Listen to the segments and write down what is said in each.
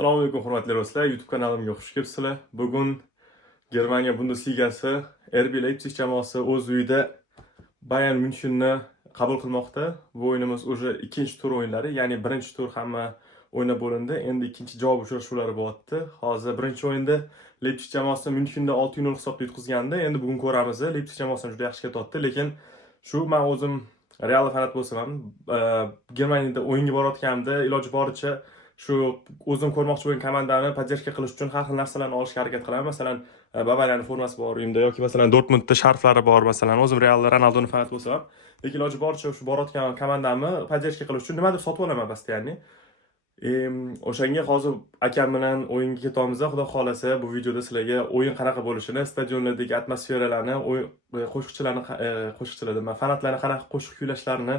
Assalomu alaykum hurmatli do'stlar, YouTube kanalimga xush kelibsizlar. Bugun Germaniya Bundesligasi RB Leipzig jamoasi o'z uyida Bayern Münchenni qabul qilmoqda. Bu o'yinimiz o'sha ikkinchi tur o'yinlari, ya'ni birinchi tur hamma o'ynab bo'lindi. Endi ikkinchi javob uchrashuvlari bo'lyapti. Hozir birinchi o'yinda Leipzig jamoasi Münchenda 6-0 hisobda yutqizgandi. Endi bugun ko'ramiz. Leipzig jamoasi juda yaxshi ketyapti, lekin shu men o'zim Real fanat bo'lsam ham Germaniyada o'yinga borayotganimda iloji boricha shu o'zim ko'rmoqchi bo'lgan komandani podдержка qilish uchun har xil narsalarni olishga harakat qilaman. Masalan, Bavariyaning formasi bor uyimda yoki masalan Dortmundda sharflari bor, masalan, o'zim Real Ronaldoni fanat bo'lsam ham, lekin iloji boricha shu borayotgan komandamni podдержка qilish uchun nimadir sotib olaman pastda, ya'ni. O'shanga hozir akam bilan o'yinga ketamiz. Xudo xolasa bu videoda sizlarga o'yin qanaqa bo'lishini, stadionlardagi atmosferalarni, qo'shiqchilarni, fanatlarning qanaqa qo'shiq kuylashlarini,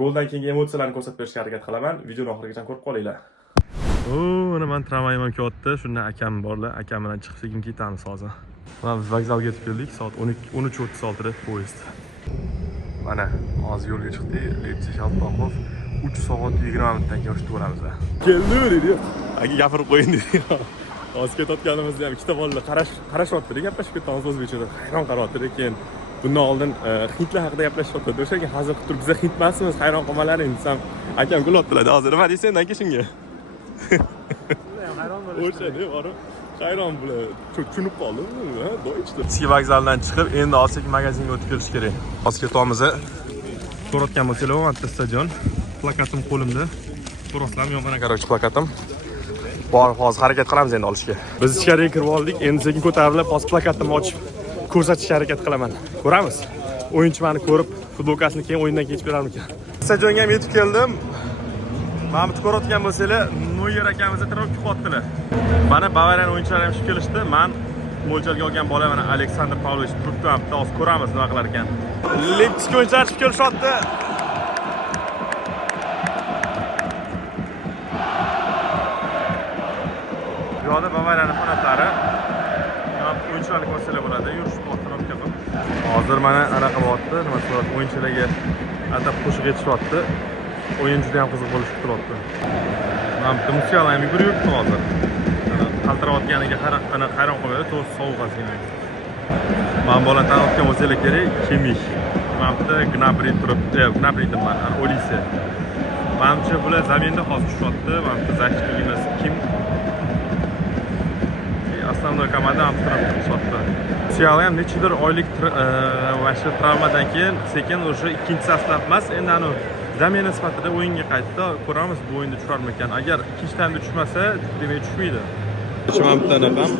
goldan keyingi emotsiyalarni ko'rsatib berishga harakat qilaman. Videoni oxirigacha ko'rib qolinglar. Mana men tramvayim ham kelyapti. Shundan akam borlar. Akam bilan chiqib sekin ketamiz hozir. Mana vokzalga yetib keldik. Soat 13:36 da poyezd. Mana hozir yo'lga chiqdik. Leipzig Hauptbahnhof 3 soat 20 minutdan keyin o'tib bo'lamiz. Keldi dedi. Aka gapirib qo'yin dedi. Hozir ketayotganimizda ham ikkita bolalar qarashyapti, gaplashib ketamiz o'zbekchada. Hayron qaryapti, lekin bundan oldin hintlar haqida gaplashyapti. O'shaga hazil qilib turib, biz hint emasmiz, hayron qolmalaring desam, akam kulyaptilar. Hozir nima deysan aka shunga? Hayron bo'ladi. O'shada borib hayron bular. Tushunib qoldim. Ha, do'ychdi. Eski vokzaldan chiqib, endi hozir magazinga o'tib kelish kerak. Hozir ketamiz. Ko'rayotgan bo'lsanglar, mana stadion. Plakatim qo'limda. Ko'rasizlarmi, yo'qmana qaroqchi plakatim. Bor, hozir harakat qilamiz endi olishga. Biz ichkariga kirib oldik. Endi sekin ko'tarilib, hozir plakatimni ochib ko'rsatishga harakat qilaman. Ko'ramiz. O'yinchimani ko'rib, futbolkasini keyin o'yindan kechib berarmikan. Stadionga ham yetib keldim. Mana bu ko'rayotgan bo'lsanglar, Noyer akamizni tirib qo'yibdilar. Mana Bavariyaning o'yinchilari ham chiqib kelishdi. Men mo'ljalga olgan bola mana Aleksandr Pavlovich turibdi. Hozir ko'ramiz nima qilar ekan. Leipzig o'yinchilari chiqib kelishyapti. Bu yerda Bavariyaning fanatlari o'yinchilarni ko'rsanglar bo'ladi. Yurish bo'lardi kabi. Hozir mana anaqa bo'lyapti, nima deyapti, o'yinchilarga atab qo'shiq aytishyapti. O'yin juda ham qiziq bo'lib turibdi. Men bitta musiqani ham yugurib hozir. Qaltirayotganiga hayron qolmaydi, to'g'ri sovuq ozgina. Men bolani tanitgan bo'lsanglar kerak, Kimmich. Men bitta Gnabry turibdi, Gnabry deyman, Olise. Menimcha bular zaminda hozir tushyapti. Men bitta защитникimiz Kim. Основной komanda ham turib tushyapti. Musiqani ham nechidir oylik vasha travmadan keyin sekin o'sha ikkinchi saflar emas, endi anu zamina sifatida o'yinga qaytdi. Ko'ramiz bu o'yinda tusharmikan. Agar ikkinchi taymda tushmasa, demak tushmaydi. Chiman bitta naqam.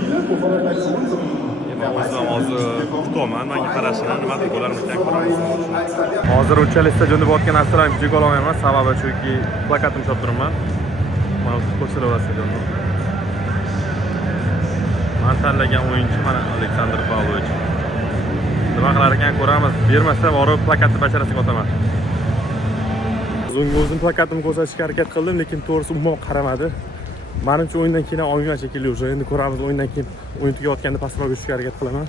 O'zim hozir kutaman, menga qarashini nimadir bo'larmikan ko'ramiz. Hozir unchalik stadionda bo'layotgan narsalarni videoga olmayman, sababi chunki plakatim chop turibman. Mana ko'rsatib stadionni. Men tanlagan o'yinchi mana Aleksandr Pavlovich. Nima qilar ekan ko'ramiz. Bermasa borib plakatni basharasiga otaman. O'zim plakatimni ko'rsatishga harakat qildim, lekin to'g'risi umuman qaramadi. Menimcha o'yindan keyin olmayman shekilli o'sha. Endi ko'ramiz, o'yindan keyin o'yin tugayotganda pastroq tushishga harakat qilaman.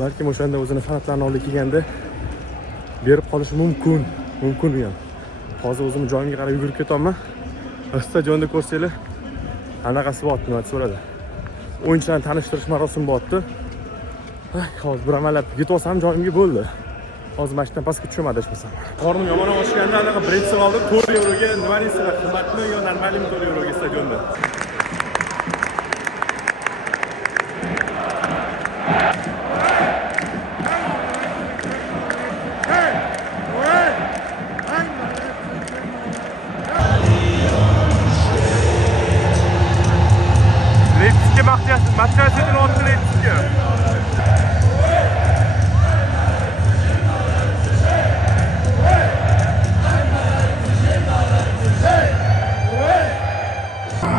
Balki o'shanda o'zini fanatlarni oldiga kelganda berib qolishi mumkin ham. Hozir o'zim joyimga qarab yugurib ketaman. Stadionda ko'rsanglar, anaqasi bo'lyapti, nima so'radi. O'yinchilarni tanishtirish marosimi bo'lyapti. Hozir bir amallab yetib olsam joyimga bo'ldi. Hozir mashinadan pastga tushaman adashmasam. Qornim yomon ochganda anaqa bretzel oldim 4 yevroga. Nima deysizlar? Qimmatmi yo normalmi 4 yevroga stadionda? Leipzigga Matchasini oldi Leipzigga.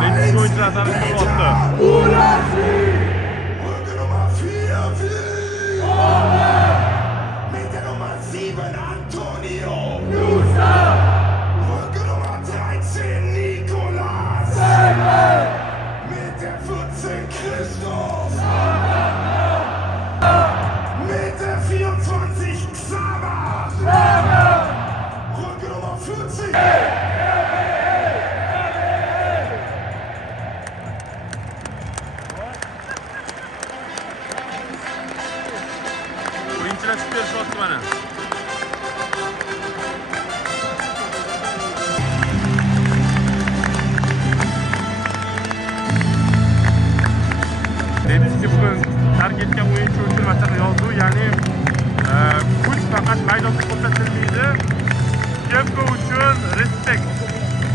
Leipzig oyunculardan bir attı. Brücke Nummer 4 will mit der Nummer 7 Antonio. Brücke Nummer 13 Nicolas. Mit der 14 Christoph. Mit der 24 Xaver. Brücke Nummer 40. bo'yicha o'tkazilmoqda yozuv, ya'ni kuch faqat maydonda ko'rsatilmaydi. Kepka uchun respekt.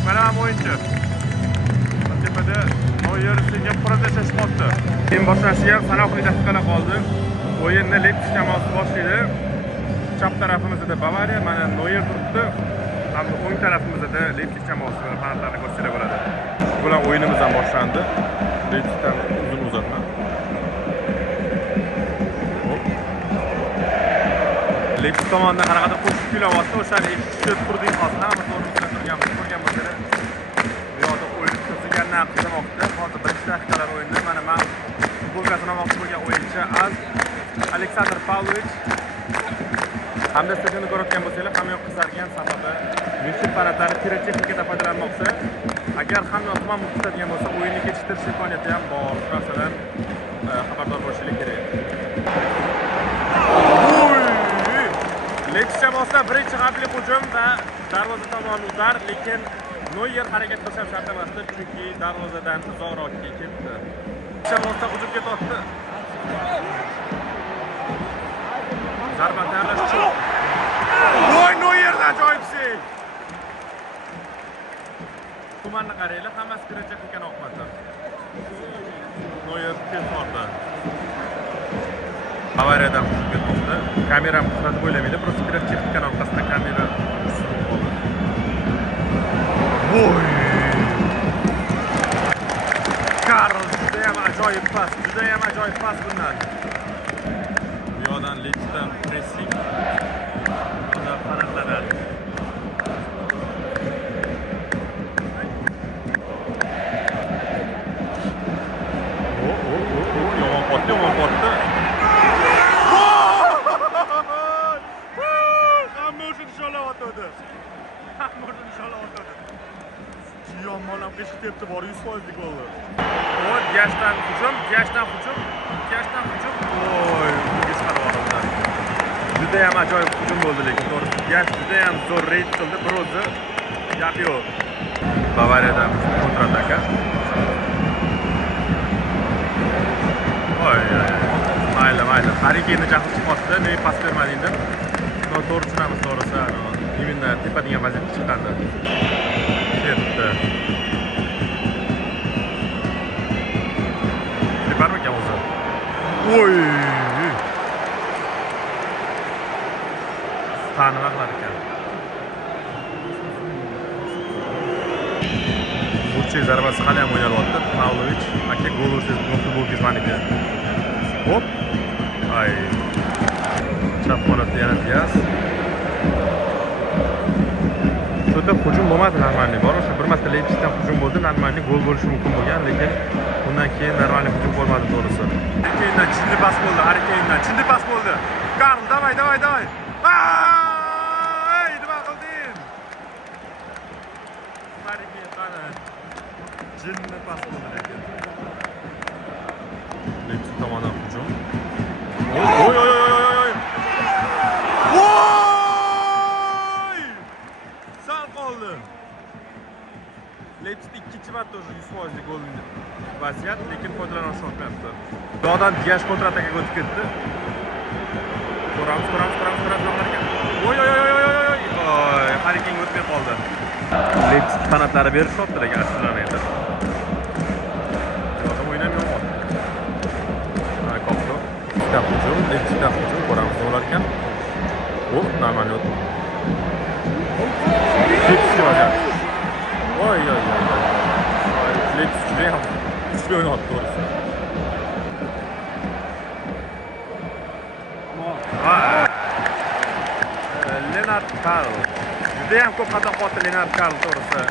Mana ham o'yinchi. Tepada Noyer senga qur'a tashlashmoqda. Keyin boshlashiga sanoqli daqiqalar qoldi. O'yinni Leipzig jamoasi boshlaydi. Chap tarafimizda Bavariya, mana Noyer turibdi. Hamda o'ng tarafimizda Leipzig jamoasi fanatlarni ko'rsatib bo'ladi. Bu bilan o'yinimiz ham boshlandi. Leipzigdan uzun uzatma. Leipzig tomonidan qanaqadir qo'shiq kuylayapti. O'shani eshitib turdik hozir. Hammasi o'rnida turganmiz, ko'rgan bo'lsangiz. Bu yoqda o'yin o'tkazilgandan qizamoqda. Hozir birinchi daqiqalar o'yinda mana men futbolkasini olmoqchi bo'lgan o'yinchi Aleksandr Pavlovich hamda stadionni ko'rayotgan bo'lsanglar, hammayoq qizargan sababi München fanatlari pirotexnikadan foydalanmoqda. Agar hammayoq tamom tutadigan bo'lsa, o'yinni kechiktirish imkoniyati ham bor. Shu narsadan xabardor bo'lishingiz kerak. Leipzig jamoasidan birinchi xavfli hujum va darvoza tomon udar, lekin Noyer harakat qilsa ham shart emasdi, chunki darvozadan uzoqroqqa ketdi. Jamoasidan hujumga tortdi. Zarba tayyorlash uchun. Voy Noyerdan ajoyibsik. Tumanni qaranglar, hammasi pirotexnikani oqmadi. Noyer tez tortdi. Bavariyadan hujum ketmoqda. Kameram qisqartib o'ylamaydi, просто pirotexnikani orqasida kamera qoldi. Voy! Karl judayam ajoyib pas bundan. Bu yoqdan Leipzigdan pressing. Bunda fanatlar. Yomon potdi. Yomon qish debdi bor 100% bo'ldi. O, Gashdan hujum. Voy, bunga chiqarib juda ham ajoyib hujum bo'ldi, lekin to'g'ri. Gash juda ham zo'r reyd qildi, bir o'zi gap yo'q. Bavariyadan kontrataka. Voy, mayli. Harikeni jahli chiqmoqda, nega pas bermading deb. To'g'ri tushunamiz, to'g'risi. Imенно tepa degan vaziyatga chiqqandi. Ketdi. Teparmikan o'zi? Voy! Nima qilar ekan? Burchi zarbasi hali ham o'ynalyapti. Pavlovich aka gol ursa, futbolkasi meniki. Hop. Ay. Chap holatda yana Diaz. To'ta hujum bo'lmadi normalniy. Bor o'sha bir marta Leipzigdan hujum bo'ldi, normalniy gol bo'lishi mumkin bo'lgan, lekin undan keyin normalniy hujum bo'lmadi to'g'risi. Keyindan chindi pas bo'ldi. Karl, davay. Ay, nima qilding? Harikay qani. Chindi pas bo'ldi lekin. Leipzig tomonidan hujum. Oy! Leipzig ikkinchi marta o'sha 100% gol vaziyat, lekin foydalana olmayapti. Yo'qdan Diaz kontratakaga o'tib ketdi. Ko'ramiz. Oy! Harikatga o'tmay qoldi. Leipzig fanatlari berishyapti, lekin aslida endi. Yo'qda o'ynamay qoldi. Leipzigdan hujum, ko'ramiz nima bo'larkan. O, normal o'tdi. Leipzig vaziyat. Oy. Leipzig judayam kuchli o'ynayapti to'g'risi. Leonard Karl. Judayam ko'p xato qildi Leonard Karl to'g'risi.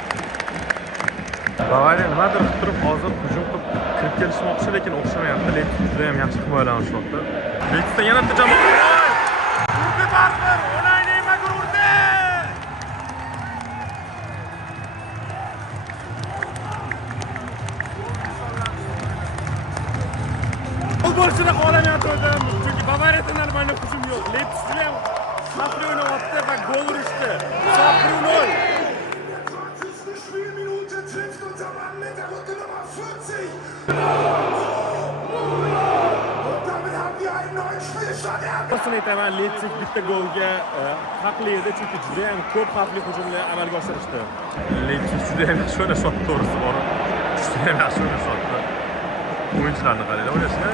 Bavariya nimadir qilib turib hozir hujum qilib kirib kelishmoqchi, lekin o'xshamayapti. Leipzig judayam yaxshi himoyalanishmoqda. Leipzigdan yana bitta jamoa. Urdi baribir. O'ynayman urdi. Futbolchini xohlamayotgandim, chunki Bavariyada normalniy hujum yo'q. Leipzig ham xavfli o'ynayapti va gol urishdi. Hisob 1-0. Spielminute trifft unser Mann mit der Rückennummer 40. Und damit haben wir einen rostini aytaman, Leipzig bitta golga haqli edi, chunki juda ham ko'p xavfli hujumni amalga oshirishdi. Leipzig juda ham yaxshi o'ynashdi, to'g'risi bor. Juda ham yaxshi o'ynashdi. O'yinchilarni qaranglar, o'ynashni.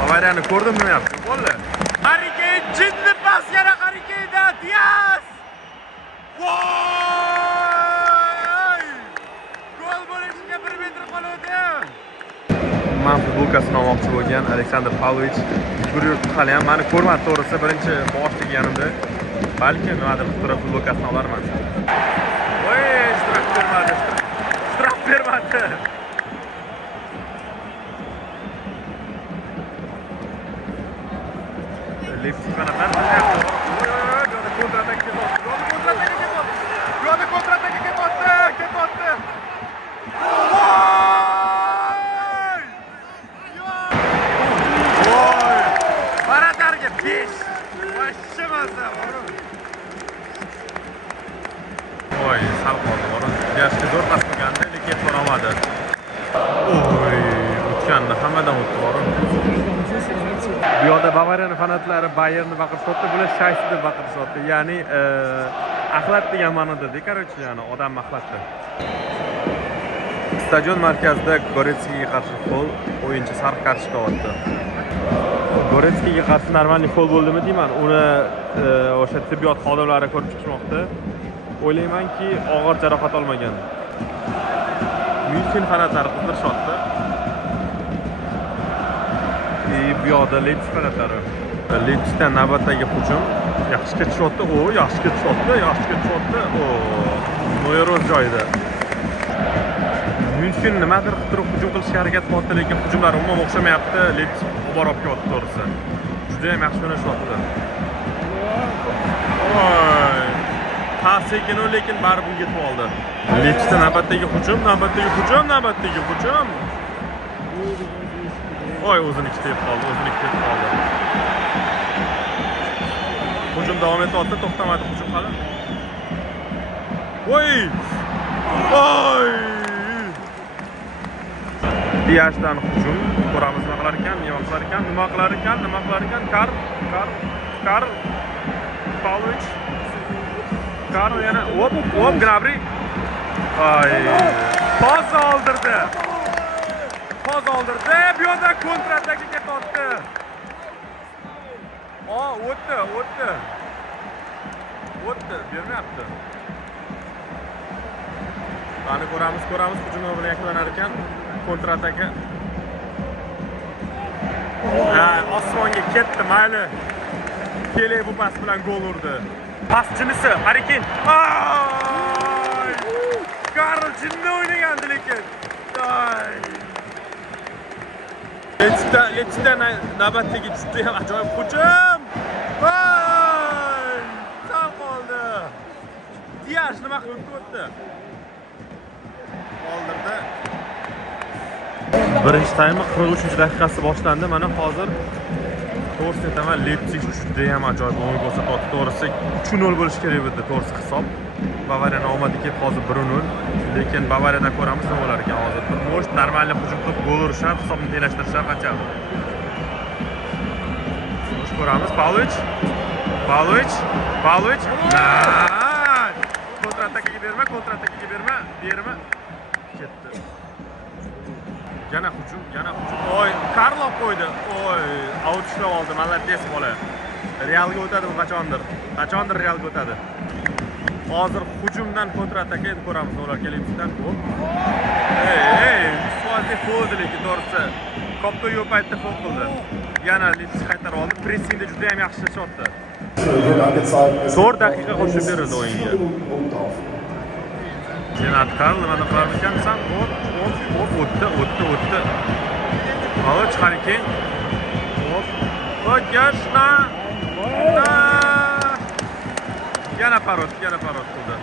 Bavariyani ko'rdim demayapti. Qo'llar. Harry Kane jinni pas yana Harry Kane'dan Diaz. Voy! Gol bo'lishiga 1 metr qoldi. Men futbolkasini olmoqchi bo'lgan Aleksandr Pavlovich yugurib hali ham meni ko'rmadi, to'g'risi birinchi bosh deganimda balki nimadir qilib futbolkasini olarman. Voy, ishtirok bermadi. Leipzig mana qanday kontrataga ketdi. Baratarga 5. Vashcha mazza. Voy, sal qoldi. Yaxshi zo'r pas qilganda, lekin yetib olmadi. Voy, o'tganda hammadan o'tdi. Bu yoqda Bavariyaning fanatlari Bayernni baqirishyapti, bular shaysi deb baqirishyapti. Ya'ni axlat degan ma'noda, короче, ya'ni odam axlatdi. Stadion markazida Goretskiga qarshi gol, o'yinchi sariq kartochka oldi. Goretskiga qarshi normalniy gol bo'ldimi deyman. Uni o'sha tibbiyot xodimlari ko'rib chiqmoqda. O'ylaymanki, og'ir jarohat olmagan. München fanatlari qizdirishyapti. Bu yoqda Leipzig fanatlari. Leipzigdan navbatdagi hujum yaxshi ketishyapti. Yaxshi ketishyapti. Noyer o'z joyida. München nimadir qilib turib hujum qilishga harakat qilyapti, lekin hujumlar umuman o'xshamayapti. Leipzig borib kelyapti, to'g'risi. Juda ham yaxshi o'ynashyapti. Voy! Ta'sekin lekin baribir yetib oldi. Leipzigdan navbatdagi hujum. Voy, o'zini ikkita yeb qoldi. Hujum davom etyapti, to'xtamadi hujum hali. Voy! Diashdan hujum. Ko'ramiz nima qilar ekan. Kar. Pavlovich. Kar yana hop Gnabry. Pas oldirdi. Bu yoqda kontrataga tortdi. O'tdi. Bermayapti. Qani ko'ramiz hujum bilan yakunlanar ekan. Kontrataka. Osmonga ketdi, mayli. Kele bu pas bilan gol urdi. Paschinisi Harry Kane. Karl jinni o'ynagandi lekin. Leipzigdan navbatdagi juda ham ajoyib hujum. Sal qoldi. Diaz nima qilib o'tdi? Oldirdi. Birinchi taymning 43-daqiqasi boshlandi. Mana hozir to'g'risi aytaman, Leipzig juda ham ajoyib o'yin ko'rsatyapti. To'g'risi 3-0 bo'lishi kerak edi, to'g'risi hisob. Bavariyaning omadi kelib hozir 1-0. Lekin Bavariyadan ko'ramiz nima bo'lar ekan hozir. Turmush normalniy hujum qilib gol urishar, hisobni tenglashtirishar qachon. Turmush ko'ramiz. Pavlovich. Kontrataga berma. Ketdi. Yana hujum. Voy, Karlo qo'ydi. Out ishlab oldi. Malades bola. Realga o'tadi bu qachondir Realga o'tadi. Hozir hujumdan kontrataga endi ko'ramiz ular kelibdan gol. Suazi bo'ldi lekin to'g'risi. Kopto yo'q paytda gol qildi. Yana Leipzig qaytarib oldi. Pressingda juda ham yaxshi ishlatdi. 4 daqiqa qo'shib berildi o'yinga. Senat Karl nimani qilar ekansan? O'tdi. Hozir chiqar ekan. Yoshna. Yana parod qildi.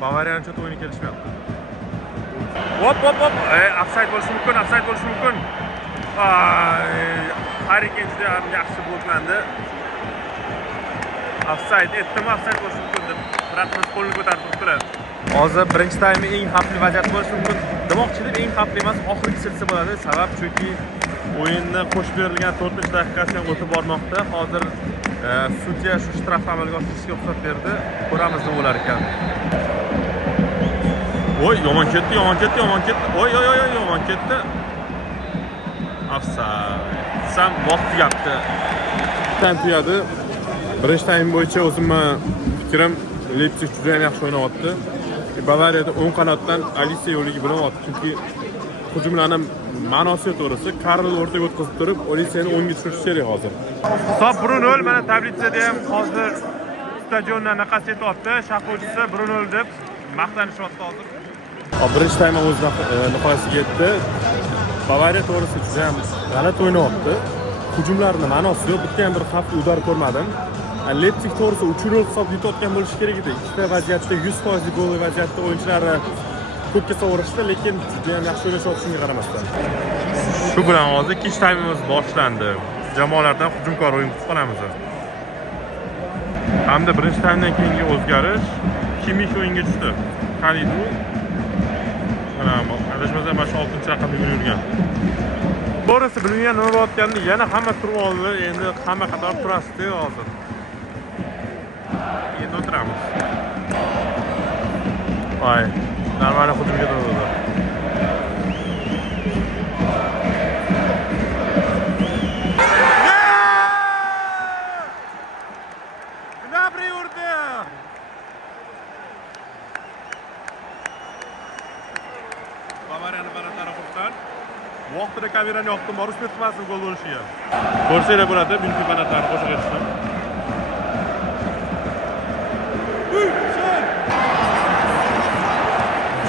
Bavariyani cho'ta o'yini kelishmayapti. Hop. Offside bo'lishi mumkin. Harry Kane juda ham yaxshi bloklandi. Offside bo'lishi mumkin deb rasmiy qo'lni ko'tarib turibdilar. Hozir birinchi taymning eng xavfli vaziyat bo'lishi mumkin. Demoqchilik eng xavfli emas, oxirgi silsi bo'ladi. Sabab chunki O'yinni qo'shib berilgan 4-daqiqasi ham o'tib bormoqda. Hozir sudya shu shtraf amalga oshirishga ruxsat berdi. Ko'ramiz nima bo'lar ekan. Voy, yomon ketdi. Oy, yomon ketdi. Offside. Sam vaqt tugabdi. Tam tugadi. Birinchi taym bo'yicha o'zimning fikrim Leipzig juda ham yaxshi o'ynayapti. Bavariyada o'ng qanotdan Alise yo'liga bilyapti, chunki hujumlarning ma'nosi to'g'risi Karl o'rtaga o'tkazib turib, Aliseni o'ngga tushirish kerak hozir. Hisob 1-0, mana tablitsada ham hozir stadiondan naqas etyapti. Shaxlovchisi 1-0 deb maqtanishyapti hozir. Birinchi taym o'z nihoyasiga yetdi. Bavariya to'g'risi juda ham g'alati o'ynayapti. Hujumlarning ma'nosi yo'q, bitta ham bir xavfli udar ko'rmadim. Leipzig to'g'risi 3-0 hisobda yutayotgan bo'lishi kerak edi. Ikkita vaziyatda 100% gol vaziyatda o'yinchilari ko'kka sovurishdi, lekin juda ham yaxshi o'ynashyapti shunga qaramasdan. Shu bilan hozir ikkinchi taymimiz boshlandi. Jamoalardan hujumkor o'yin kutib qolamiz. Hamda birinchi taymdan keyingi o'zgarish Kimmich o'yinga tushdi. Kalidu mana adashmasam mana shu 6-raqamga yurgan. To'g'risi bilmagan nima bo'layotganini yana hamma turib oldi. Endi hamma qator turasizda hozir. Endi o'tiramiz. Voy, normalniy hujumga o'tdi. Gnabry urdi. Bavariyani baland tarafdan vaqtida kamerani yoqdim, borib ketmasin gol bo'lishiga. Ko'rsanglar bo'ladi, München balandlarni qo'shib ketishdim.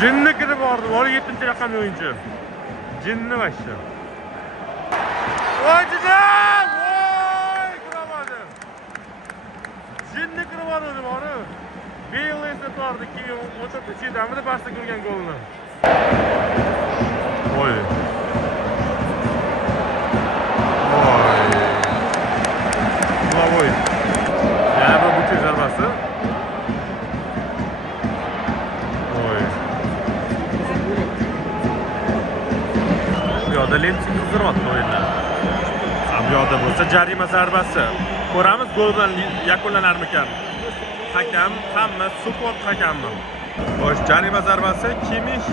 Jinni kirib bordi, 7-raqamli o'yinchi. Jinni vashcha. Voy jidam! Voy, kirmadi. Jinni kirib bordi, bori. Bale esa tordi, keyin o'tib chidamida basta ko'rgan golni. Voy. Voy. Yana bir buchak zarbasi. Bu yoqda Leipzig qizdiryapti o'yinni. Bu yoqda bo'lsa jarima zarbasi. Ko'ramiz, gol bilan yakunlanarmikan. Hakam hamma support hakammi? Xo'sh, jarima zarbasi Kimmich.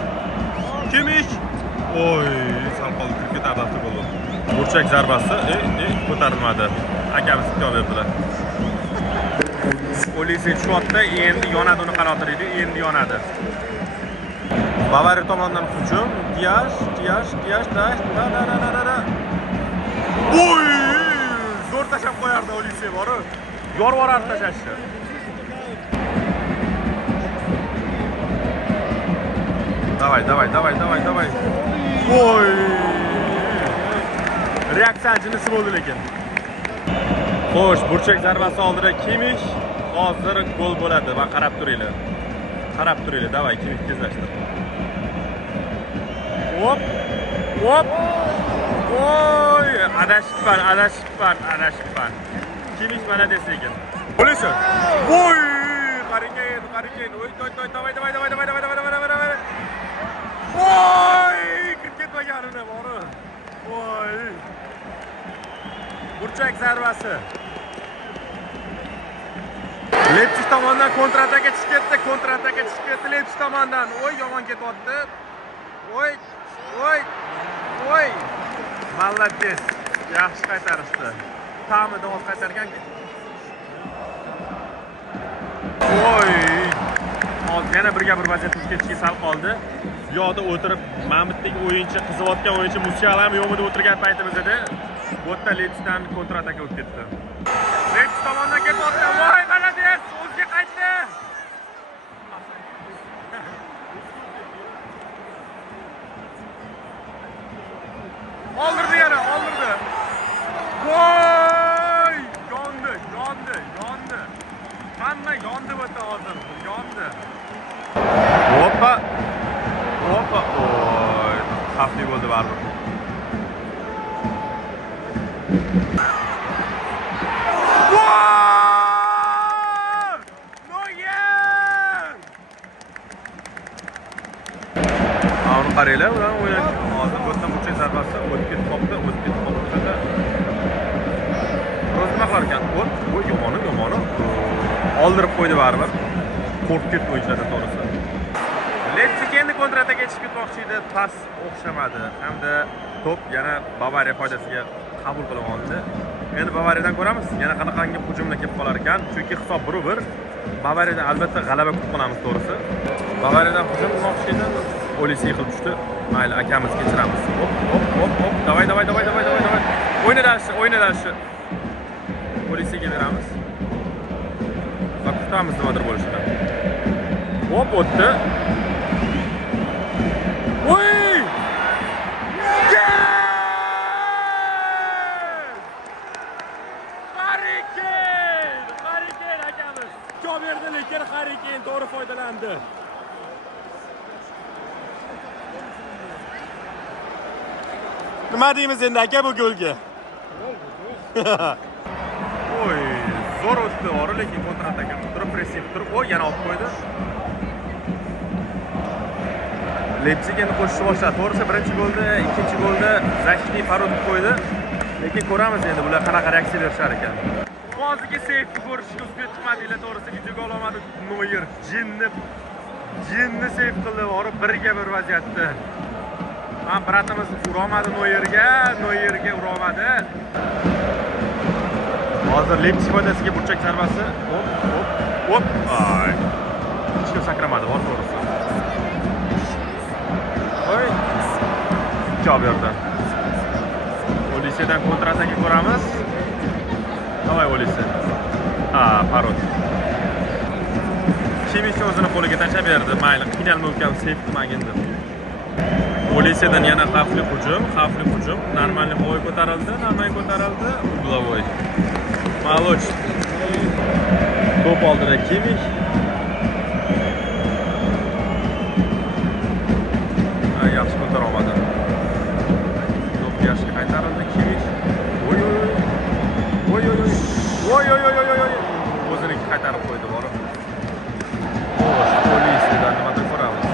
Oy, sal qoldi, kirib ketardi gol. Burchak zarbasi, ko'tarilmadi. Hakam sitkov berdilar. Olise shotda endi yonadi, uni qanotida edi, endi yonadi. Bavariya tomonidan hujum, Diyash, da. Oy! Zo'r tashab qo'yardi Olise borib. Yorvorardi tashashni. Davay. Oy! Reaksiyachinisi bo'ldi lekin. Xo'sh, burchak zarbasi oldida Kimmich hozir gol bo'ladi va qarab turinglar. Davay, Kimmich tezlashtir. Hop. Oy, adashibman. Kimmich mana desekin. Bo'lsin. Oy, qarang. Oy, davay. Oy, kirib ketmaganini bori. Oy. Burchak zarbasi. Leipzig tomonidan kontrataga chiqib ketdi. Leipzig tomonidan. Oy, yomon ketyapti. Oy. Молодец. Yaxshi qaytarishdi. Ta'mida o'z qaytargan. Oy. Hozir yana birga bir vaziyat tushib ketishga sal qoldi. Bu yoqda o'tirib Mamutdek o'yinchi, qiziyotgan o'yinchi Musiala ham yo'mida o'tirgan paytimizda bu yerda Leipzigdan kontrataka o'tib ketdi. Leipzig tomonidan ketyapti. Voy, молодец, o'ziga qaytdi. Oldirdi. Voy! Yondi. Hamma yondi bo'ta hozir. Hoppa. Oy, xavfli bo'ldi baribir. qaranglar, ular o'ynash. Hozir bo'tdan burchak zarbasi o'tib ketib qoldi. O'zi nima qilar ekan? Bu yomoni. Oldirib qo'ydi baribir. Qo'rqib ketdi o'yinchilardan to'g'risi. Leipzig endi kontrataga chiqib ketmoqchi edi, pas o'xshamadi. Hamda to'p yana Bavariya foydasiga qabul qilib olindi. Endi Bavariyadan ko'ramiz, yana qanaqangi hujumlar kelib qolar ekan. Chunki hisob 1-1. Bavariyadan albatta g'alaba kutib qolamiz to'g'risi. Bavariyadan hujum qilmoqchi edi. Olisi yiqilib tushdi. Mayli, akamiz kechiramiz. Hop. Davay. O'ynadashi. Olisiga beramiz. Va kutamiz nimadir bo'lishini. Hop, o'tdi. Voy! Hariken akamiz. Javob berdi, lekin Hariken to'g'ri foydalandi. Nima deymiz endi aka bu golga? Oy, zo'r o'tdi, lekin kontrataka turib pressing turib, yana olib qo'ydi. Leipzig endi qo'shishni boshladi. To'g'risi birinchi golda, ikkinchi golda Zashni parod qo'ydi. Lekin ko'ramiz endi bular qanaqa reaksiya berishar ekan. Hozirgi seyfni ko'rishga uspet chiqmadinglar, to'g'risi videoga olmadi. Noyer jinni seyf qildi, borib 1-1 vaziyatda. Ham bratimiz urolmadi Noyerga urolmadi. Hozir Leipzig foydasiga burchak zarbasi. Hop. Ay. Hech kim sakramadi, to'g'risi. Oy. Javob berdi. Olisidan kontrataka ko'ramiz. Davay Olisi. Parod. Kimich o'zini qo'liga tashlab berdi. Mayli, qiynalma ukam seyf qilmagindi. Olisidan yana xavfli hujum. Normalniy havoga ko'tarildi. Uglovoy. Maloch. To'p oldida Kimich. Yaxshi ko'tara olmadi. To'p yaxshi qaytarildi Kimich. Voy. O'ziniki qaytarib qo'ydi borib. Olisidan nimadir ko'ramiz.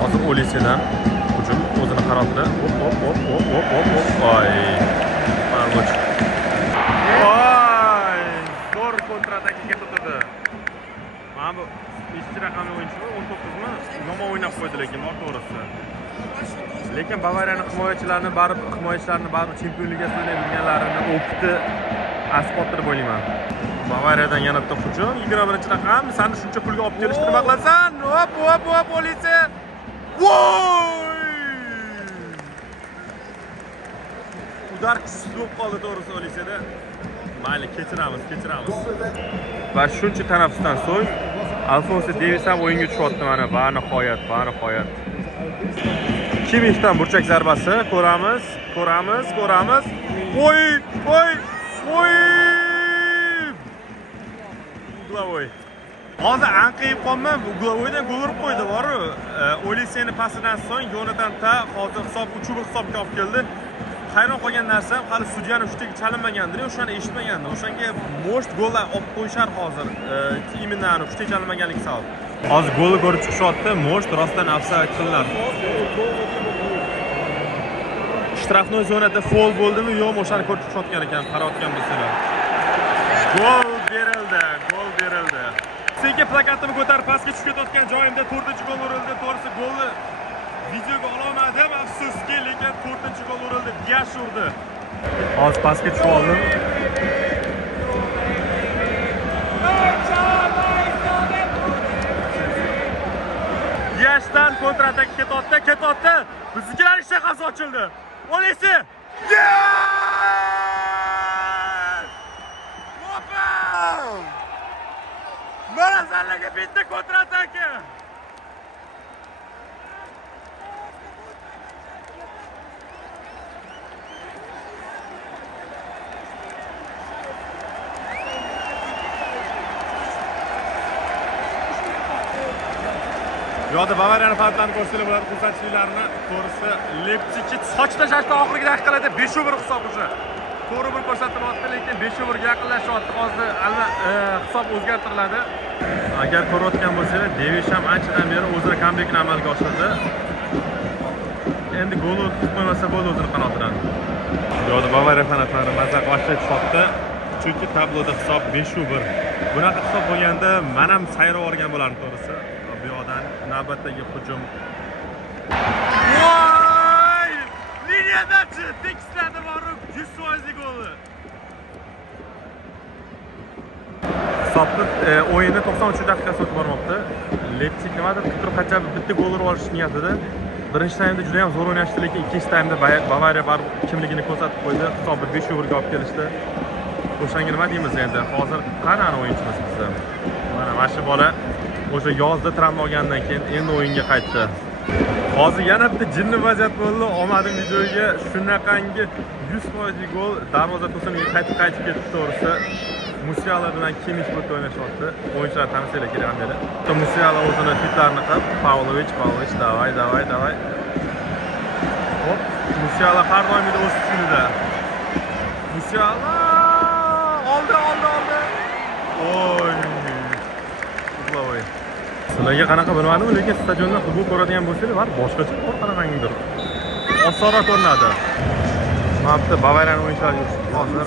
Hozir Olisidan hujum o'zini qaratdi. Hop. Ay. Maloch. Ay, zo'r kontratakaga tutdi. Mana bu ishchi raqamli o'yinchi 19mi? Yomon o'ynab qo'ydi lekin to'g'risi. Lekin Bavariyaning himoyachilarini baribir Chempion Ligasida o'ynay bilganlarini o'qitdi, asqotdi deb o'ylayman. Bavariyadan yana bitta hujum, 21-raqam. Seni shuncha pulga olib kelishni nima qilasan? Hop, Olisi. Voy! Udar kuchsiz bo'lib qoldi to'g'risi Olisida. Mayli, kechiramiz. Va shuncha tanaffusdan so'ng Alfonso Davis ham o'yinga tushyapti mana. Va nihoyat. Kimichdan burchak zarbasi ko'ramiz. Voy! Uglovoy. Hozir anqayib qolmam, Uglovoydan gol urib qo'ydi, boru. Olisining pasidan so'ng Jonatan Ta hozir hisob 3-1 hisobga olib keldi. Hayron qolgan narsam, hali sudyaning ustiga chalinmagandir, o'shani eshitmagandi. O'shanga most gollar olib qo'yishar hozir. Imенно ustiga chalinmaganlik sabab. Hozir golni ko'rib chiqishyapti, most rostdan afsat qildilar. Shtrafnoy zonada foul bo'ldimi, yo'qmi, o'shani ko'rib chiqayotgan ekan, qarayotgan bo'lsalar. Gol berildi. Senga plakatimni ko'tarib pastga tushib ketayotgan joyimda 4-gol urildi. To'g'risi golni videoga ololmadim, afsuski, lekin 4-gol urildi. Diash urdi. Hozir pastga tushib oldim. Diashdan kontratak ketotdi. Biznikilarning shaqasi ochildi. Olisi! Mana senlarga bitta kontrataka. Yo'da Bavariyani faollarni ko'rsanglar bular xursandchiliklarini to'g'risi Leipzigga soch tashlashdan oxirgi daqiqalarda 5-1 hisob o'sha. 4-1 ko'rsatilyapti, lekin 5-1 ga yaqinlashyapti. Hozir hisob o'zgartiriladi. Agar ko'rayotgan bo'lsangiz, Devish ham anchadan beri o'zini kambekini amalga oshirdi. Endi gol o'tkazib qo'ymasa bo'ldi o'zini qanotidan. Yo'q, Bavariya fanatlari mazza qilishni hisobda, chunki tabloda hisob 5-1. Bunaqa hisob bo'lganda men ham sayrab olgan bo'lardim to'g'risi. Bu yoqdan navbatdagi hujum. Voy! Liniyadachi tekisladi borib 100% golni. Hisobni o'yinni 93-daqiqasi o'tib bormoqda. Leipzig nimadir turib qancha bitta gol urib olish niyatida. Birinchi taymda juda ham zo'r o'ynashdi, lekin ikkinchi taymda Bavariya baribir kimligini ko'rsatib qo'ydi. Hisobni 5-1 ga olib kelishdi. O'shanga nima deymiz endi? Hozir qanday o'yinchimiz bizda? Mana shu bola o'sha yozda travma olgandan keyin endi o'yinga qaytdi. Hozir yana bitta jinni vaziyat bo'ldi. Omadim videoga shunaqangi 100% gol darvoza to'siniga qaytib ketdi to'g'risi. Musiala bilan Kimmich birga o'ynashyapti. O'yinchilar tanishlar kerak ham edi. Musiala o'zini fitlarini qilib, Pavlovich, davay. Hop, Musiala har doimgidek o'z stilida. Musiala oldi. Oy. Uxlavoy. Sizlarga qanaqa bilmadim, lekin stadionda futbol ko'radigan bo'lsangiz, var boshqacha qanaqangidir. Osonroq ko'rinadi. Mabda Bavariyaning o'yinchilari hozir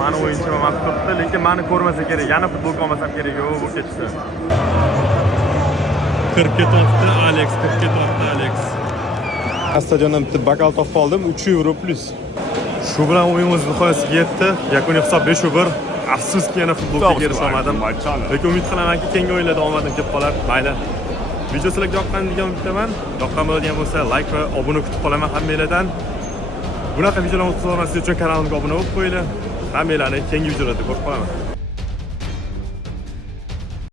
meni o'yinchim mabda turibdi, lekin meni ko'rmasa kerak, yana futbol olmasam kerak, bu ketdi. 40 ketyapti Alex. Stadiondan bitta bokal topib oldim, 3 euro plus. Shu bilan o'yinimiz nihoyasiga yetdi. Yakuniy hisob 5-1. Afsuski yana futbolga erisha olmadim. Lekin umid qilamanki, keyingi o'yinlarda omadim kelib qolar. Mayli. Video sizlarga yoqqanligini umiddaman. Yoqqan bo'ladigan bo'lsa, like va obuna kutib qolaman hammanglardan. Bunaqa videolarni o'tkazib olmaslik uchun kanalimga obuna bo'lib qo'yinglar. Hammanglarni keyingi videolarda ko'rib qolaman.